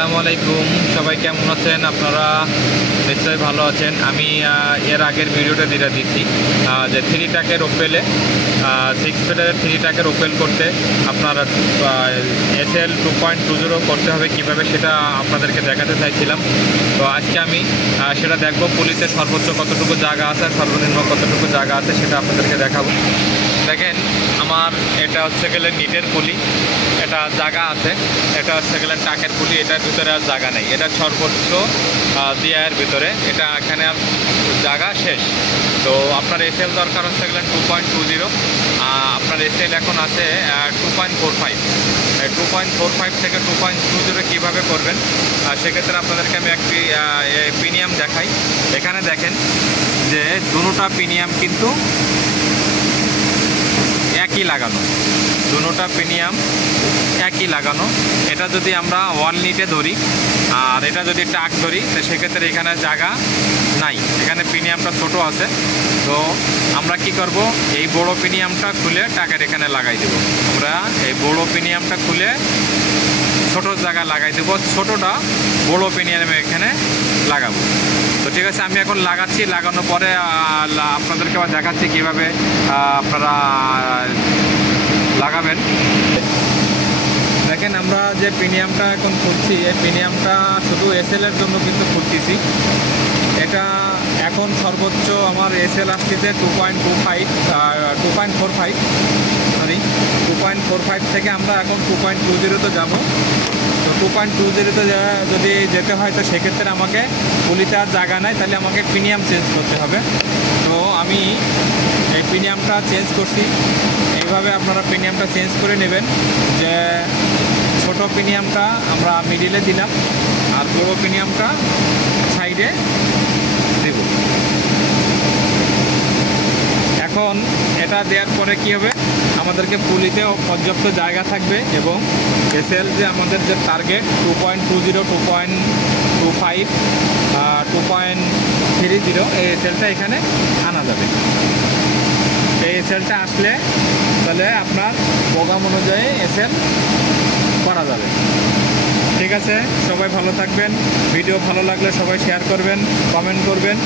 আসসালামু আলাইকুম, সবাই কেমন আছেন? আপনারা নিশ্চয়ই ভালো আছেন। আমি এর আগের ভিডিওটা যেটা দিচ্ছি যে 3 টাকের ওপেলে 6 ফিটের 3 টাকের ওপেল করতে আপনার SL 2.20 করতে হবে কিভাবে, সেটা আপনাদেরকে দেখাতে চাইছিলাম। তো আজকে আমি সেটা দেখব। পুলিতে সর্বোচ্চ কতটুকু জায়গা আছে, সর্বনিম্ন কতটুকু জায়গা আছে, সেটা আপনাদেরকে দেখাবো। দেখেন, আমার এটা হচ্ছে গেলে নিটের পুলি, এটা জায়গা আছে। এটা হচ্ছে গেলে টাকের পুলি, এটার ভিতরে আর জায়গা নেই। এটা সর্বোচ্চ দিয়ার ভিতরে, এটা এখানে আর জায়গা শেষ। তো আপনার SL দরকার হচ্ছে গেলে 2.20। আপনার SL এখন আছে 2.45। 2.45 থেকে 2.20 কীভাবে করবেন, সেক্ষেত্রে আপনাদেরকে আমি একটি প্রিমিয়াম দেখাই। এখানে দেখেন যে দুটোটা প্রিমিয়াম কিন্তু একই লাগানো, দুটোটা প্রিমিয়াম একই লাগানো। এটা যদি আমরা ওয়াল নিটে ধরি আর এটা যদি টাক ধরি, তো সেক্ষেত্রে এখানে জায়গা নাই, এখানে প্রিমিয়ামটা ছোট আছে। তো আমরা কি করব, এই বড় প্রিমিয়ামটা খুলে টাকের এখানে লাগাই দেব। আমরা এই বড় প্রিমিয়ামটা খুলে ছোট জায়গা লাগাই দেব, ছোটটা বড় প্রিমিয়ামে এখানে লাগাবো। তো ঠিক আছে, আমি এখন লাগাচ্ছি। লাগানোর পরে আপনাদেরকে আবার দেখাচ্ছি কীভাবে আপনারা লাগাবেন। দেখেন, আমরা যে প্রিমিয়ামটা এখন খুলছি, এই প্রিমিয়ামটা শুধু SL এর জন্য কিন্তু খুলতেছি। এটা এখন সর্বোচ্চ আমার SL আসতেছে 2.45 সরি 2.45 থেকে আমরা এখন 2.20 যাবো। তো 2.20 যদি যেতে হয়, তো সেক্ষেত্রে আমাকে পুলিতে আর জায়গা নাই, তাহলে আমাকে প্রিমিয়াম চেঞ্জ করতে হবে। তো আমি এই প্রিমিয়ামটা চেঞ্জ করছি। এইভাবে আপনারা প্রিমিয়ামটা চেঞ্জ করে নেবেন, যে ছোট প্রিমিয়ামটা আমরা মিডিলে দিলাম আর বড় প্রিমিয়ামটা সাইডে দেব। এখন এটা দেওয়ার পরে কী হবে, আমাদেরকে পুলিতেও পর্যাপ্ত জায়গা থাকবে এবং SL যে আমাদের যে টার্গেট 2.20, 2.25, 2.30, এই SLটা এখানে আনা যাবে। এই SLটা আসলে তাহলে আপনার প্রোগ্রাম অনুযায়ী SL করা যাবে। ঠিক আছে, সবাই ভালো থাকবেন। ভিডিও ভালো লাগলে সবাই শেয়ার করবেন, কমেন্ট করবেন।